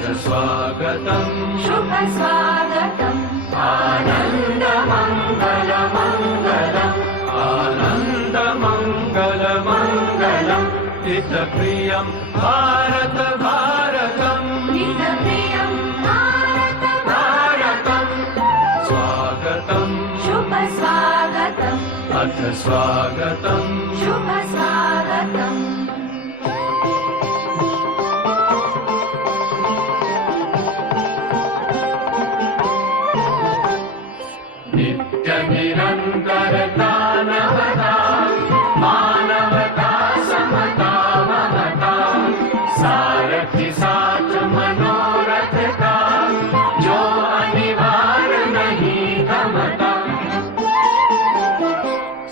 अथ स्वागतम् शुभ स्वागतम् आनन्द मङ्गल मङ्गलम् आनन्द मङ्गल मङ्गलम् हितप्रियम् भारत भारतम् हितप्रियम् भारत भारतम् स्वागतम् शुभ स्वागतम् अथ स्वागतम् शुभ स्वागतम् नित्यनिरन्तरता नवता मानवता समता ममता सारथि साथ मनोरथ का जो अनिवार्य नहीं थमता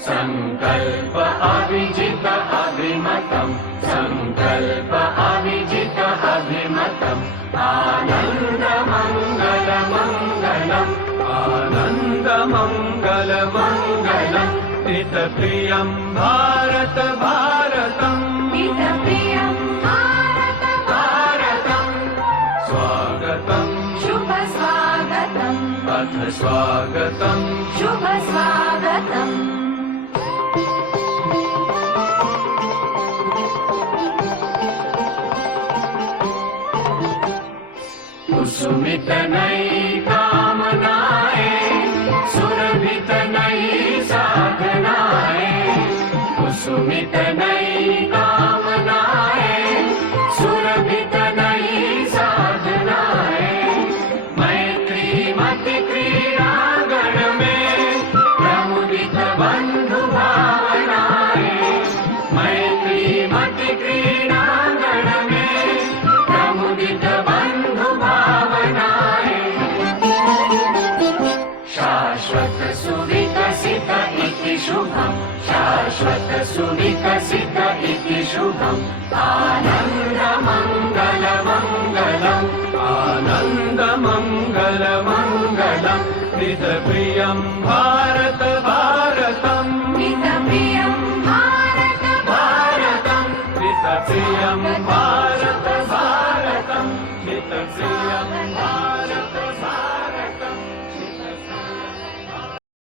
संकल्प अविजित अभिमतम् संकल्प अविजित अभिमतम् आनन्द मङ्गल मङ्गलम् आनन्द मङ्गल मङ्गलम् हितप्रियम् भारत भारतम् हितप्रियम् भारत भारतम् स्वागतम् शुभ स्वागतम् अथ स्वागतम् शुभ स्वागतम् कुसुमित नई कामनाएं सुरभित नई साधनाएं कुसुमित नई कामनाएं सुरभित नई साधनाएं मैत्री मति क्रीड़ांगण में प्रमुदित बंधु भावनाएं मैत्री मति क्रीड़ांगण में प्रमुदित बंधु भावनाएं शाश्वत सुविकसित इति शुभम् शाश्वत सुविकसित इति शुभम् आनन्द मङ्गल मङ्गलम् आनन्द मङ्गल मङ्गलम् हितप्रियम् भारत भारतम् हितप्रियम् भारत भारतम् हितप्रियम् भारत भारतम् हितप्रियम्